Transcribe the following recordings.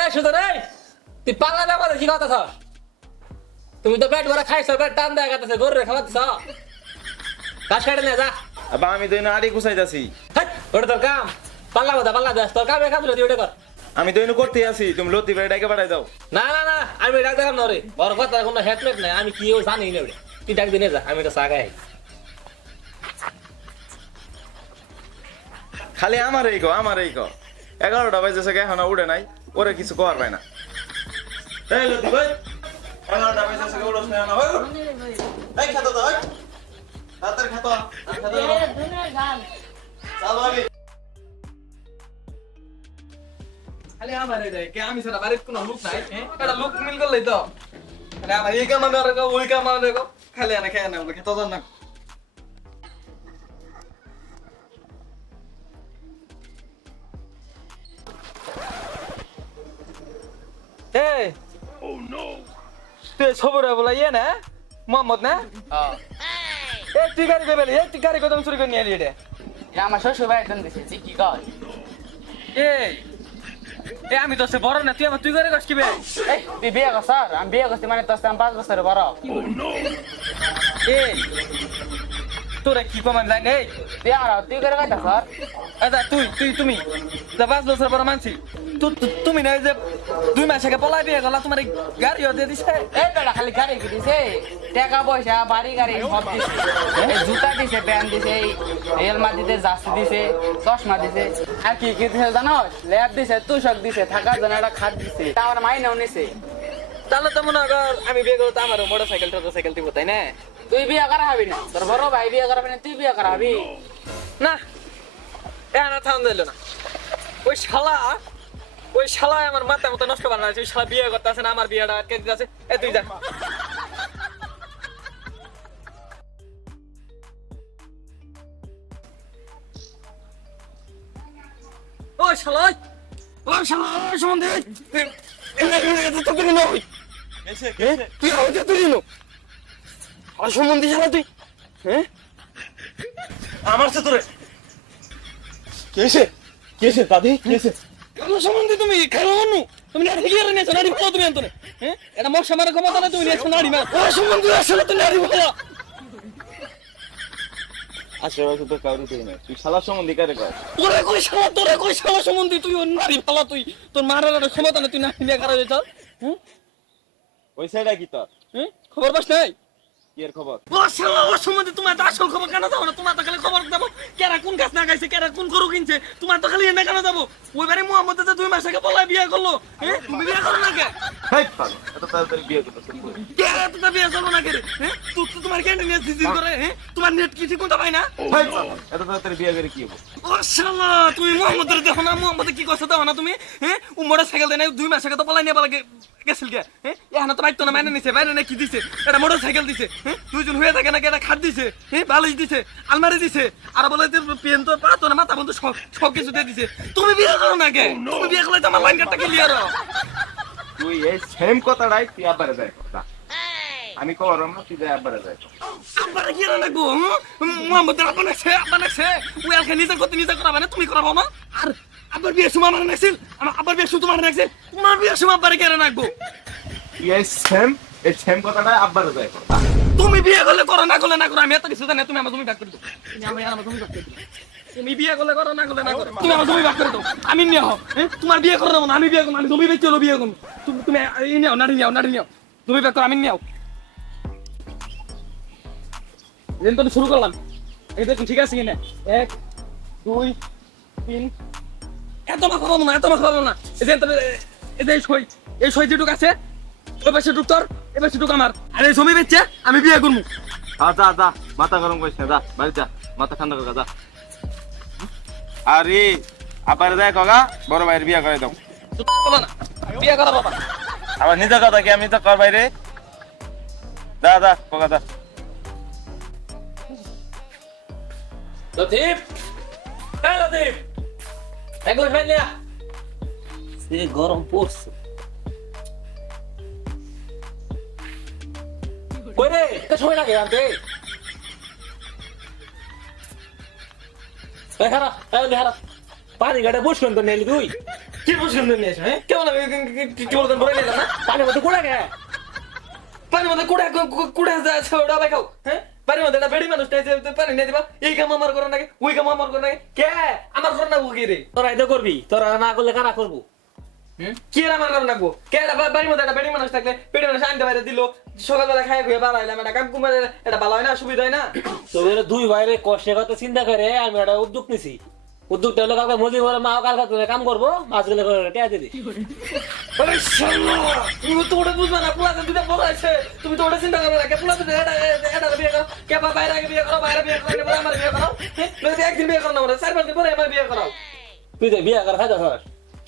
এ সুন্দর এই! তুই পাল্লা ব্যাপার কি কথা থস তুমি তো পেট ভরা খাইছো পেট টান দেয়া গেছে গরু রে খাওয়াচ্ছ ঘাস কাটে নিয়ে যা। আবার আমি তো আড়ি গুছাইতাছি। ওটা তোর কাম। পাল্লা কথা পাল্লা দাস। তোর কাম একা ওটা কর। আমি তো এনে করতে আছি তুমি লতি বেড়ে ডাকে পাঠাই দাও। না না না আমি ডাক দেখাম না রে ওর কথা কোনো হেডমেট নাই। আমি কি ও জানি না ওটা তুই ডাক দিয়ে যা। আমি তো সাগাই খালি আমার এই কো আমার এই কো। এগারোটা বাজে এখন উঠে নাই। ওরে কিছু কর পায় না। এই লতি ভাই এগারোটা বাজে সে উঠোস না না ভাই এই খাতো তো ভাই তাড়াতাড়ি খাতো খাতো না। চালো আগে খালি আমার রে কে আমি সারা বাড়ির কোনো লোক নাই এটা লোক মিল করলেই তো। আরে আমার এই কাম ওই কাম খালি আনা খেয়ে না খেতে দাও না। এই। তুই সবরে বলা ইয়ে না মোহাম্মদ না। এই তুই গাড়ি কই বেলি এই তুই গাড়ি কদম চুরি করে নিয়ে এলি রে। এ আমার শ্বশুর বাড়ি একজন তুই কি কর? এই এ আমি তো সে বড় না তুই আমার তুই করে কষ্ট কি বে এই তুই বিয়ে কর স্যার আমি বিয়ে করছি মানে তোর সাথে পাঁচ বছরের বড়। এই তোরা কি কমান যায় এই তুই করে স্যার। আচ্ছা তুই তুই তুমি তা পাঁচ বছর পর মানছি। তুমি না যে দুই মাস আগে পলাই বিয়ে গলা তোমার গাড়িও দিয়ে দিছে? এই বেটা খালি গাড়ি কি দিছে? টাকা পয়সা বাড়ি গাড়ি সব দিছে। এই জুতা দিছে প্যান্ট দিছে এই হেলমেট দিছে জার্সি দিছে চশমা দিছে। আর কি কি দিছে জানো? ল্যাব দিছে তুষক দিছে থাকার জন্য একটা খাট দিছে। তা আমার মাইনেও নিছে। তাহলে তো মনে কর আমি বিয়ে করব তো আমারও মোটর সাইকেল টোটর সাইকেল দিব তাই না? তুই বিয়ে করা হবি না? তোর বড় ভাই বিয়ে করাবি না তুই বিয়ে করা হবি? না এ না থাম দিল না। ওই শালা ওই শালা আমার মাথা মতো নষ্ট বানাচ্ছে ওই শালা বিয়ে করতে আছে না আমার বিয়েটা আটকে দিতে আছে এ তুই যা। ও শালা ও শালা সম্বন্ধে কেসে কেসে তুই তুই অসম্বন্ধী শালা তুই। হ্যাঁ? আমার সাথে তোরে। কেসে কেসে দাদি কেসে কেন সম্বন্ধে তুমি? খেলো অনু তুমি নারী গিয়ে নিয়েছো নারী ভালো তুমি আন্তনে হ্যাঁ? এটা মোর সামার ক্ষমতা না তুমি নিয়েছো নারী মা ও সম্বন্ধে আসলে তো নারী ভালো। আশেপাশে তো কাউরে তুই না। তুই শালা সম্বন্ধে কারে কর তোরে কই শালা তোরে কই শালা সম্বন্ধে? তুই ও নারী ভালো তুই তোর মারার একটা ক্ষমতা না তুই নারী নিয়ে কারা হয়েছ হ্যাঁ? ওই সাইডা কি তোর? হ্যাঁ? খবর পাস নাই? এর খবর? ও ও সম্বন্ধে তোমার তো আসল খবর কেন দাও না? তোমার তো খালি খবর দেবো কেরা কোন গাছ না গাইছে কেরা কোন গরু কিনছে তোমার তো খালি এনে কেন যাব ওই মোহাম্মদ যে দুই মাস আগে পলায় বিয়ে করল হ্যাঁ তুমি বিয়ে করো না কে হেই পাগল এত তাড়াতাড়ি বিয়ে করতেছ কে তোটা বিয়ে করব না কে হ্যাঁ তুই তো তোমার ক্যান্টিন নিয়ে দিদি করে হ্যাঁ তোমার নেট কি ঠিক মতো পাই না? হেই পাগল এত তাড়াতাড়ি বিয়ে করে কি হবে? ও শালা তুমি মোহাম্মদের দেখো না মোহাম্মদের কি কথা দাও না তুমি? হ্যাঁ ও মোটর সাইকেল দেয় না দুই মাস আগে তো পলাই নিয়ে পালা গেছিল গে হ্যাঁ এখন তো বাইতো না মাইনে নিছে বাইরে না কি দিছে এটা মোটর সাইকেল দিছে হ্যাঁ দুইজন হয়ে থাকে নাকি এটা খাট দিছে হ্যাঁ বালিশ দিছে আলমারি দিছে আর বলে যে পেন তো পাতো না মাথা বন্ধ সব সব কিছু দিয়ে দিছে। তুমি বিয়ে করো না কে তুমি বিয়ে করলে তো আমার লাইন কাটটা ক্লিয়ার তুই এই সেম কথাটাই তুই আব্বারে যাই কথা আমি করম না তুই যাই আব্বারে যাই আব্বার কি নাকছে আব্বা নাকছে ওই আজকে নিজে করতে নিজে করাবে না তুমি করাবো না। আর আব্বার বিয়ের সময় আমার নাকছিল? আমার আব্বার বিয়ের সময় তোমার নাকছিল? তোমার বিয়ের সময় আব্বারে কেন রাখব? এই সেম এই সেম কথাটাই আব্বারে কথা তুমি বিয়ে করলে করো না করলে না করো আমি এত কিছু জানি তুমি আমার তুমি ভাগ করে দাও। তুমি আমার আমার তুমি ভাগ করে দাও। তুমি বিয়ে করলে করো না করলে না করো তুমি আমার তুমি ভাগ করে দাও। আমি নিয়ে হও হ্যাঁ? তোমার বিয়ে করে দেবো না আমি বিয়ে করব আমি তুমি বেঁচে হলো বিয়ে করব। তুমি তুমি এই নিও নাড়ি নিও নাড়ি নিও তুমি ভাগ করো আমি নিও লেন তো শুরু করলাম এই দেখুন ঠিক আছে কিনা? এক দুই তিন এত মাখা পাবো না এত মাখা পাবো না। এই যে এই যে সই এই সই যেটুক আছে ওই পাশে টুক তোর এই পাশে টুক আমার। আর এই জমি বেচছে আমি বিয়ে করব। আর যা যা মাথা গরম করিস না যা বাড়ি যা মাথা ঠান্ডা কর যা। আরে আব্বারে যাই কগা বড় ভাইয়ের বিয়ে করে দাও। বিয়ে করা বাবা আবার নিজের কথা কি আমি তো কর বাইরে দা দা কগা দা লতিফ এই লতিফ। পানি নিয়া সে গরম পড়ছে। কই রে? তো সময় লাগে আনতে। খারা এই খারা পানি গাড়ে বসবেন তো নেলি তুই। কি প্রশ্ন নিয়ে এসো হ্যাঁ? কেমন কি বলতেন বলে নিলাম না পানির মধ্যে কোড়া গে। পানির মধ্যে কুড়া কুড়া যাচ্ছে ওটা খাও হ্যাঁ? পানির মধ্যে বেড়ি মানুষ চাইছে পানি নিয়ে দিবা। এই কাম আমার করো নাকি ওই কাম আমার করো নাকি কে? আমার করো না কি রে? তোরা এটা করবি? তোরা না করলে কারা করব? কি আমার নাম কে বাড়ির মধ্যে একটা বেড়ি মানুষ থাকলে বেড়ি মানুষ আনতে বাইরে দিল, সকালবেলা খাই একটা কাম এটা ভালো হয় না? সুবিধা হয় না? তোদের দুই ভাইরে কষ্টের কথা চিন্তা করে, আমি একটা উদ্যোগ নিছি। উদ্যোগটা হলো কালকে মোদি বলে কালকে তুমি কাম করব মাছগুলো করে টেয়া দিদি আরে শালা তুমি তো ওটা বুঝবে না পুরা দুটা বড় আছে। তুমি তো ওটা চিন্তা করবে না কে পুরা তো এটা এটা বিয়ে করো। কে বা বাইরে আগে বিয়ে করো বাইরে বিয়ে করো আমার বিয়ে করো। হ্যাঁ? একদিন বিয়ে করো না আমরা চার পাঁচ দিন পরে আমার বিয়ে করো। তুই তো বিয়ে করে খাইতে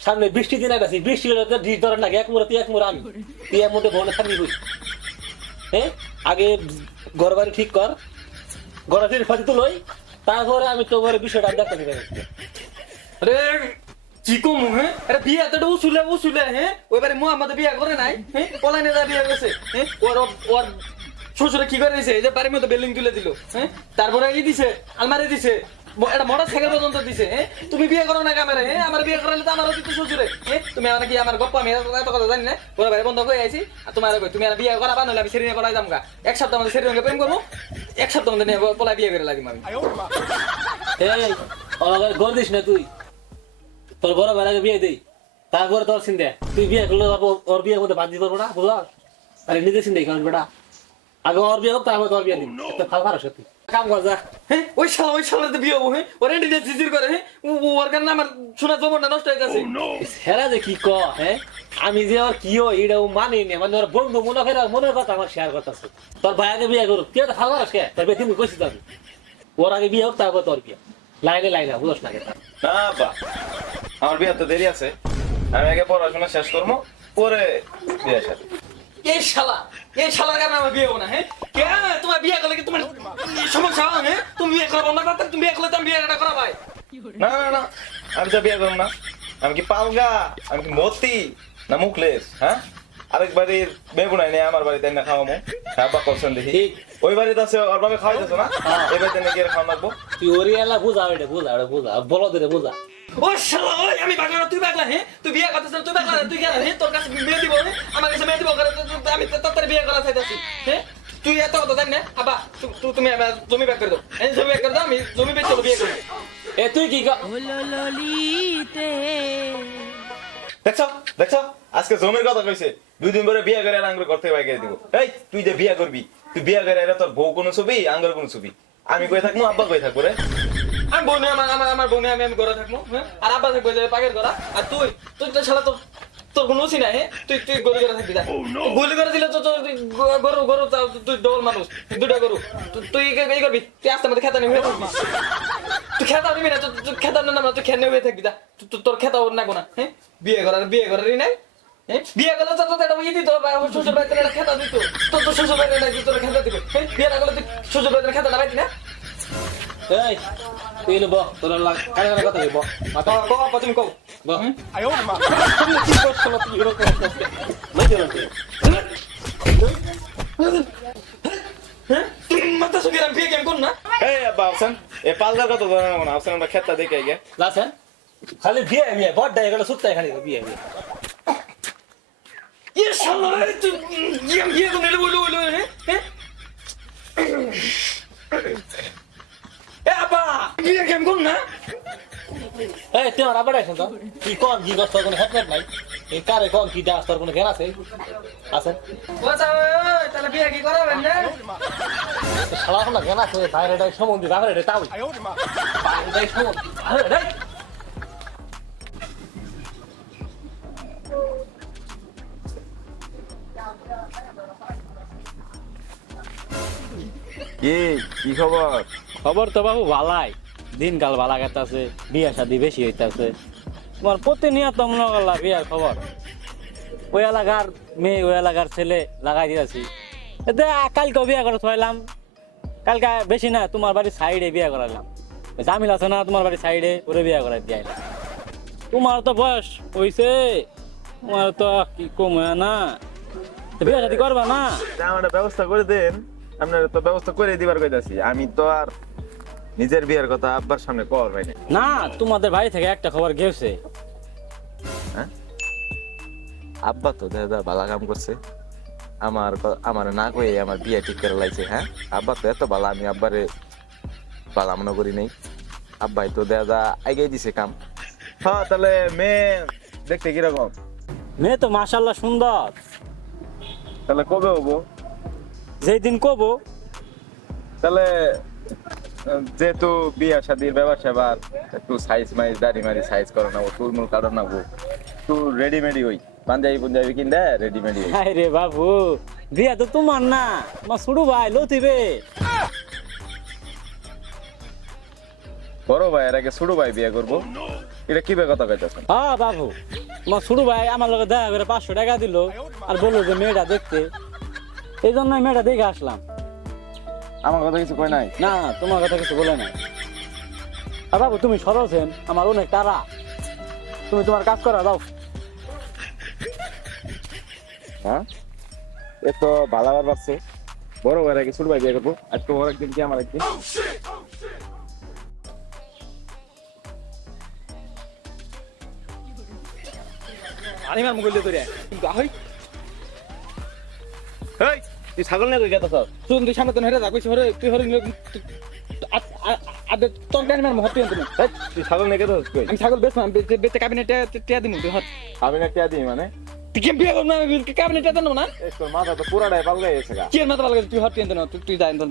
সামনে বৃষ্টি দিন আইতাছি বৃষ্টি হলে তো ডিস ধরে নাকি এক মুড়ে তুই এক মুড়ে আমি। তুই মধ্যে ভবনে থাকবি তুই হ্যাঁ? আগে ঘর বাড়ি ঠিক কর। ঘর ফাঁকি তো লই। তারপরে আমি তোমার বিষয়টা দেখতে দিতে আরে চিকো মুহে আরে, বিয়া তো উসুলে উসুলে হ্যাঁ? ওইবারে মো মু আমাদের বিয়া করে নাই হ্যাঁ? পলাইনে যা বিয়া করছে হ্যাঁ? ওর ওর শ্বশুরে কি করে দিছে? এই যে বাড়ির মতো বিল্ডিং তুলে দিল হ্যাঁ? তারপরে ই দিছে, আলমারি দিছে ম- একটা মোটর সাইকেল পর্যন্ত দিছে হ্যাঁ তুমি বিয়ে করো না কামেরে হ্যাঁ আমার বিয়ে করালে তো আমার অতীত শ্বশুরে হ্যাঁ তুমি আমার কি আমার গপ্প আমি এত কথা জানি না? ওরা বাইরে বন্ধ আইছি আর তোমার কই, তুমি আর বিয়ে করা বানালে আমি সেরিনে পলাই যাম গা এক সপ্তাহ মধ্যে সেরিনে প্রেম করব এক সপ্তাহ মধ্যে নিয়ে পলাই বিয়ে করে লাগিম আমি। এই ওরা গর দিস না তুই? তোর বড় বেলাকে বিয়ে দেই। তারপরে তোর চিন্তা। তুই বিয়ে করলে ওর- বিয়ে করতে বাদ দিতে পারব না বুঝলো আরে নিজে চিন্তা কেমন বেটা আগে ওর বিয়ে হোক তারপরে তোর বিয়ে দিন একটা ভালো খারাপ সত্যি কাম কর যা। হ্যাঁ ওই শালা ওই শালা তো বিয়ে হব হ্যাঁ ওর এন্ডিতে জিজির করে হ্যাঁ ওর কারণে আমার শোনা জমনটা নষ্ট হয়ে যাচ্ছে সেরা যে কি ক হ্যাঁ আমি যে ওর কি ও এটা ও মানি না। মানে ওর বন্ধু মনে করে মনের কথা আমার শেয়ার করতেছে। তোর ভাইয়াকে বিয়ে করুক। তুই তো ভালো কে তোর বেশি কইছি তো আমি। ওর আগে বিয়ে হোক তারপর তোর বিয়ে। লাইনে লাইনে বুঝস না না বা। আমার বিয়ে তো দেরি আছে। আমি আগে পড়াশোনা শেষ করব পরে বিয়ে সাথে এই শালা? এই শালার কারণে আমার বিয়ে হব না হ্যাঁ? কে? তোমার বিয়ে করলে কি তোমার সমস্যা হয় হ্যাঁ? তুমি বিয়ে করব না তুমি বিয়ে করলে তো আমি করা ভাই। না না না আমি তো বিয়ে করব না। আমি কি পালগা? আমি কি মতি? না মুখলেস হ্যাঁ? আরেক বাড়ির বেবু নাই আমার বাড়িতে না খাওয়ামো। হ্যাঁ বা করছেন দেখি। ওই বাড়িতে আছে ওর ভাবে খাওয়াইতেছো না? এই বাড়িতে নাকি আর খাওয়া লাগবো তুই ওরি এলা বুঝা এটা বুঝা এটা বুঝা বলো দে বুঝা। ও শালা ওই আমি বাগলা না, তুই বাগলা হ্যাঁ তুই বিয়ে করতেছ তুই বাগলা না, তুই গেলা হ্যাঁ তোর কাছে মেয়ে দিব আমার কাছে মেয়ে দিব আমি তাড়াতাড়ি বিয়ে করা চাইতেছি হ্যাঁ তুই এত কথা জানি না আবা তুমি জমি ব্যাগ করে দাও জমি ব্যাগ করে দাও আমি জমি বেচে বিয়ে করব। এ তুই কি ক- দেখছ দেখছ? আজকে জমির কথা কইছে দুই দিন পরে বিয়ে করে আঙ্গুর করতে বাইকে দিব। এই তুই যে বিয়ে করবি তুই বিয়ে করে এরা তোর বউ কোনো ছবি আঙ্গুর কোনো ছবি। আমি কই থাকব আব্বা কই থাকব রে? আমি বোনে আমার আমার আমার বোনে আমি আমি ঘরে থাকব হ্যাঁ? আর আব্বা থাকবে যে পাকের ঘরা। আর তুই তুই তো শালা তো তোর কোনো নাই হ্যাঁ? তুই তুই গরু ঘরে থাকবি যা গুলি করে দিলে তো তোর গরু গরু তুই ডবল মানুষ দুটা গরু। তুই এই করবি? তুই আস্তে মধ্যে খেতা হয়ে? থাকবি তুই খেতা নিবি না তুই- খেতা না তুই খেনে হয়ে থাকবি তোর খেতা ওর না কোনা হ্যাঁ? বিয়ে করার বিয়ে করারই নাই হ্যাঁ? বিয়ে করলে তো ইয়ে দিত শ্বশুর বাড়িতে খেতা দিত। তোর তো শ্বশুর বাড়িতে খেতা দিবে হ্যাঁ? বিয়ে না করলে তুই শ্বশুর বাড়িতে খেতা না না? এই তুই এনে ব তোর লাগ কানে কানে কথা বল মাথা কও আব্বা, তুমি কও ব তুমি কি করছ না তুই এরকম করছিস মাইতে না তুই হ্যাঁ তুই মাথা সুখে আমি বিয়ে কেন না এই আব্বা আফসান এ পালগার কথা ধরে না আফসান আমরা খেতা দেখে গে যাচ্ছেন খালি বিয়ে বিয়ে বড় ডাই গেল সুত্তাই খালি বিয়ে বিয়ে ইয়ে শালা তুই বিয়ে করে নিলে বইলো বইলো হ্যাঁ হ্যাঁ এ আব্বা বিয়ে কেন করুন না? এই তুই আমার আবার আসেন তো। তুই কোন কি গছ তোর কোনো হেলমেট নাই? এই কারে কোন কি ডাস তোর কোনো জ্ঞান আছে? আছে বাঁচা তাহলে বিয়ে কি করাবেন না? শালা কোনো জ্ঞান আছে বাইরে ডাই সম্বন্ধে বাইরে ডাই তাও। বাইরে ডাই সম্বন্ধে। বাইরে ডাই কি কি খবর? খবর তো বাবু ভালাই। দিনকাল ভালা গেতাছে, বিয়া শাদি বেশি হইতাছে। তোমার প্রতিনিয়ত মনে বিয়ার খবর। ওই এলাকার মেয়ে, ওই এলাকার ছেলে লাগাই দিয়েছি এতে কালকে বিয়া করে থইলাম। কালকে বেশি না, তোমার বাড়ির সাইডে বিয়া করালাম জামিল আছে না তোমার বাড়ির সাইডে, ওরে বিয়া করাই দিয়াইলাম তোমার তো বয়স হইছে। তোমার তো কি কম না। বিয়া শাদি করবা না? ব্যবস্থা করে দেন। আপনারা তো ব্যবস্থা করে দিবার কইতাছি। আমি তো আর নিজের বিয়ের কথা আব্বার সামনে কর ভাই না। তোমাদের বাড়ি থেকে একটা খবর গেছে। আব্বা তো দাদা ভালো কাম করছে। আমার আমার না কয়ে আমার বিয়ে ঠিক করে লাইছে হ্যাঁ? আব্বা তো এত ভালো আমি আব্বারে ভালো মনে করি নাই। আব্বাই তো দাদা আগে দিছে কাম। হ্যাঁ তাহলে মেয়ে দেখতে কীরকম? মেয়ে তো মাশাল্লাহ সুন্দর। তাহলে কবে হব? যেই দিন কব। তাহলে যেহেতু বিয়া শাদির ব্যবসা এবার একটু সাইজ মাইজ দাড়ি মারি সাইজ করে নেব চুলমুল কাটো নেব। একটু রেডিমেডি হই পাঞ্জাবি পুঞ্জাবি কিনলে রেডিমেডি হই। রে বাবু বিয়া তো তোমার না তোমার শুরু ভাই লতিবে বড় ভাই এর আগে ছোট ভাই বিয়ে করব এটা কি কথা কইতেছেন? হ্যাঁ বাবু তোমার শুরু ভাই আমার লগে দেখা করে পাঁচশো টাকা দিল আর বলল যে মেয়েটা দেখতে। এই জন্য মেয়েটা দেখে আসলাম। আমার কথা কিছু কয় নাই? না তোমার কথা কিছু বলে নাই। আর বাবু তুমি সরলছেন আমার অনেক তারা। তুমি তোমার কাজ করা দাও হ্যাঁ? এ তো ভালো আবার পাচ্ছে বড় এর আগে ছোট ভাই বিয়ে করব। আজকে ওর একদিন কি আমার একদিন? আরে মার মোবাইল দিয়ে ধরে কিন্তু আহই। এই তুই ছাগল নিয়ে কই গেতাছ? তুই তুই সামনে তো হেরে যা কইছি হরে তুই হরে আবে তোর গান মার। মহত্ব তুমি তুই ছাগল নিয়ে গেতাছ কই? আমি ছাগল বেচলাম বেচে ক্যাবিনেটে টিয়া দিমু তুই হর না টিয়া দিই মানে? তুই কেম বিয়ে করবি না ক্যাবিনেটে দেন না তোর মাথা তো পুরাটাই পাল্লাই গেছে গা। কি মাথা ভালো তুই হর টিয়া দেন তুই তুই যা এনতন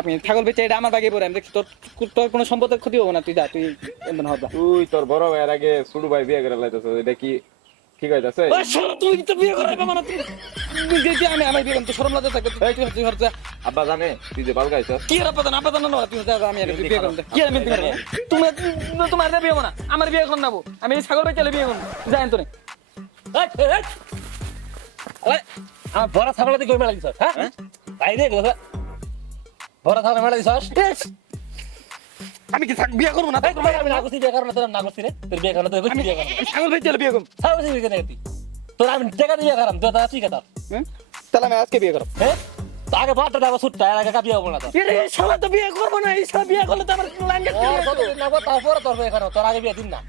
আমি ছাগল বেচে এটা আমার বাগে পড়ে আমি দেখছি তোর তোর কোনো সম্পদের ক্ষতি হবে না তুই যা তুই এনতন হর তুই তোর বড় ভাইয়ের আগে ছোট ভাই বিয়ে করে লাইতেছ এটা কি ঠিক হইতাছে ওই শালা তুই তো বিয়ে করাইবা মানে আমি আমি বিয়ে করতে শরম লাগে থাকে তুই তুই তুই হর যা আব্বা জানে তুই যে বাল গাইছ কি না তুই যা আমি আর বিয়ে করতে কি আমি বিয়ে তুমি তোমার বিয়ে করব না আমার বিয়ে করব না আমি ছাগল বেচে বিয়ে করব যা এনতন এই, এই, এই। আরে, আমার বড় ছাগল দিয়ে মেলা দিছ হ্যাঁ? তাই রে বড় ছাগল মেলা দিছ আমি কি বিয়ে করব না? তাই আমি না করছি বিয়ে করো না তোর না করছি রে? তোর বিয়ে করো না তোর আমি বিয়ে করো আমি ছাগল বেচে বিয়ে করব। ছাগল বিয়ে কেন তুই তোর আমি দিয়ে বিয়ে করাম তোর দাদা ঠিক আছে? হ্যাঁ? তাহলে আমি আজকে বিয়ে করব। হ্যাঁ? আগে বারটা টাকা ছুটটা এর আগে বিয়ে হব না তো। এরে শালা তো বিয়ে করব না এই শালা বিয়ে করলে তো আমার লাইন যতদিন না তারপরে তোর বিয়ে করো তোর আগে বিয়ে দিন না।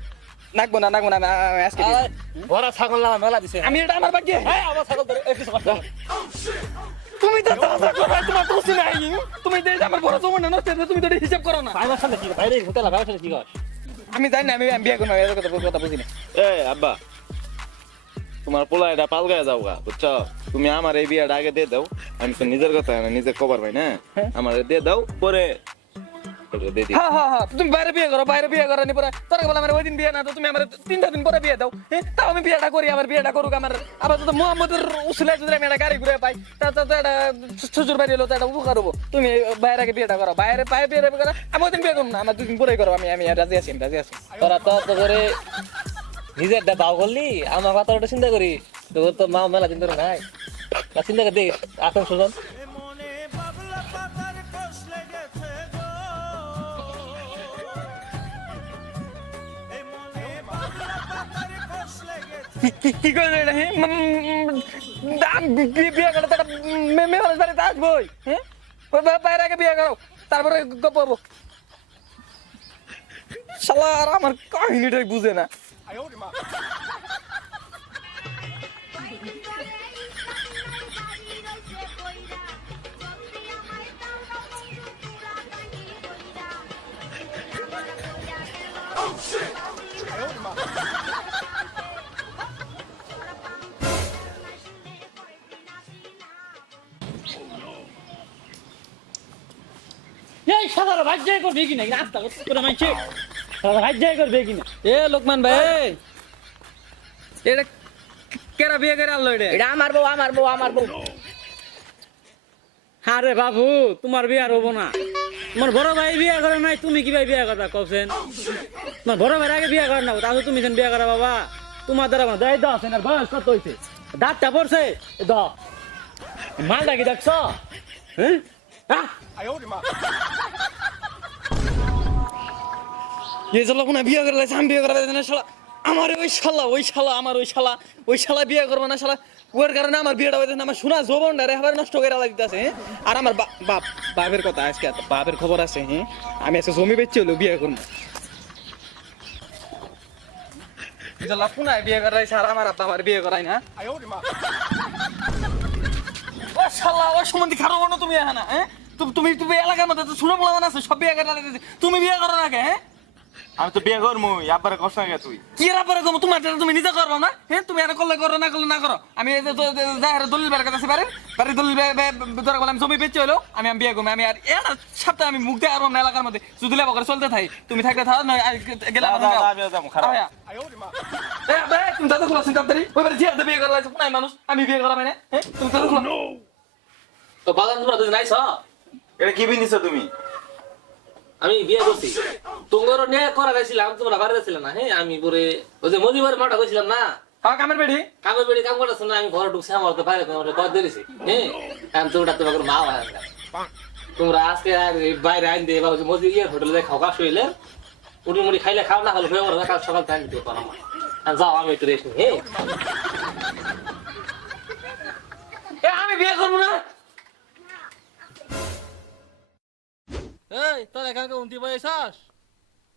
নাকবো না নাকবো না আমি আমি আজকে বিয়ে বড় ছাগল না মেলা দিছে। আমি এটা আমার বাকি। হ্যাঁ আমার ছাগল কষ্ট নেই। তুমি তো চাচা তোমার তো নাই। তুমি তো আমার বড় জমা না নষ্ট তুমি তো হিসাব করো না। ভাইবার সামনে কি বাইরে হোটেল ভাইবার সামনে কি কর আমি জানি না আমি বিয়ে করব এর কথা কথা বুঝি না এ আব্বা, তোমার পোলা এটা পালগায় যাও গা বুঝছ? তুমি আমার এই বিয়েটা আগে দিয়ে দাও, আমি তো নিজের কথা না নিজে কবার ভাই না। আমার দিয়ে দাও, পরে হ্যাঁ হ্যাঁ হ্যাঁ তুমি বাইরে বিয়ে করো বাইরে বিয়ে করো নি পরে। তোর বলে আমার ওই দিন বিয়ে না তো তুমি আমার তিনটা দিন পরে বিয়ে দাও হ্যাঁ? তাও আমি বিয়েটা করি আমার বিয়েটা করুক আমার। আবার তো মোহাম্মদের উসলে যদি আমি একটা গাড়ি ঘুরে পাই তা তো একটা শ্বশুর বাড়ি হলো তো একটা উপকার হব। তুমি বাইরে আগে বিয়েটা করো বাইরে বাইরে বিয়ে করো আমি ওই দিন বিয়ে করব না আমার দুদিন পরেই করো আমি আমি রাজি আছি রাজি আছি। তোরা তো তো করে নিজেরটা দাও করলি আমার কথা ওটা চিন্তা করি তোর তো মা মেলা চিন্তা করে নাই। চিন্তা করে দেখ আসন সুজন। কি- করে এটা হ্যাঁ বিয়ে করে মেয়ে মানুষ বাড়িতে আসবোই হ্যাঁ বাইরে আগে বিয়ে করো তারপরে গপ হব শালা আমার কাহিনীটাই বুঝে না এই সাদার ভাজ্য করবে কিনা রাস্তা করে মানছে সাদা ভাজ্য করবে কিনা এ লোকমান ভাই এটা কেরা বিয়ে করে আনলো এটা? এটা আমার বউ আমার বউ আমার বউ। আরে বাবু তোমার বিয়ে আর হব না। তোমার বড় ভাই বিয়ে করে নাই তুমি কি ভাই বিয়ে করবা কবছেন তোমার বড় ভাই আগে বিয়ে করে না তাহলে তুমি যেন বিয়ে করা বাবা। তোমার দ্বারা মানে দায় না বয়স কত হয়েছে দাঁতটা পড়ছে? দ মালটা কি দেখছ? হ্যাঁ? এই শালা কোনো বিয়ে করে লাগছে আমি বিয়ে করা না শালা। আমার ওই শালা ওই শালা, আমার ওই শালা ওই শালা বিয়ে করব না শালা। ওর কারণে আমার বিয়েটা হয়েছে আমার শোনা জোবন ডারে আবার নষ্ট করে আলা দিতেছে হ্যাঁ? আর আমার বাপ, বাপের কথা আজকে বাপের খবর আছে হ্যাঁ? আমি আজকে জমি বেচছি হলো বিয়ে করব জলা না? তুমি হ্যাঁ? তুমি তুমি এলাকার মধ্যে বিয়ে তুমি বিয়ে করো না হ্যাঁ? আমি তো বিয়ে করব আব্বারে কষ্ট লাগে তুই। কি এরা পরে কম? তোমার যেটা তুমি নিজে করব না? হ্যাঁ তুমি এটা করলে করো না করলে না করো। আমি এই যে তো- দলিল বের কাছে পারেন? বাড়ি দলিল ধরে বলে আমি জমি বেচে হলো আমি আমি বিয়ে করব আমি আর এটা সপ্তাহে আমি মুখ দিয়ে আর না এলাকার মধ্যে যদি লেবা করে চলতে থাকি তুমি থাকলে থাকো না আর গেলে যা, আবার যা, যাও। যা, বিয়ে যাব, খারাপ। আয়া। এ, বে, তুমি দাদা খোলা চিন্তা করি। ওই বাড়ি জিয়াতে বিয়ে করা লাগছে নাই মানুষ। আমি বিয়ে করা মানে হ্যাঁ? তুমি দাদা খোলা। তো বাগান তোমরা দুজন আইছ? এটা কি বিন্দিছো তুমি? আমি বিয়ে করছি। তোমার নিয়ে করা গেছিলাম তোমরা বাড়িতে ছিল না। হ্যাঁ আমি পরে ওই যে মজিবার মাঠা গেছিলাম না? হ্যাঁ কামের বেড়ি। কামের বেড়ি কাম করতেছ না আমি ঘরে ঢুকছি আমার তো বাইরে তোমার কত দিয়েছি হ্যাঁ আমি তোমরা তোমাকে মা হয় তোমরা আজকে বাইরে আইন দিয়ে বা মজি ইয়ে হোটেলে খাওয়া শুইলে উড়ি মুড়ি খাইলে খাও না খালো পড়বে কাল সকাল টাইম দিতে পারো আমার যাও আমি একটু রেস্ট নিই হ্যাঁ আমি বিয়ে করব না? এই, তোর এখানে উন্তি বয়সাস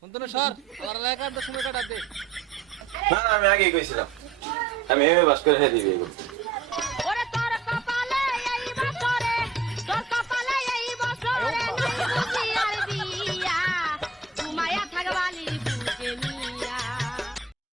উন্তনে সর? আমার এলাকার সময় কাটাতে। না আমি আগেই কইছিলাম। আমি এভাবে বাস করে দিবি করছি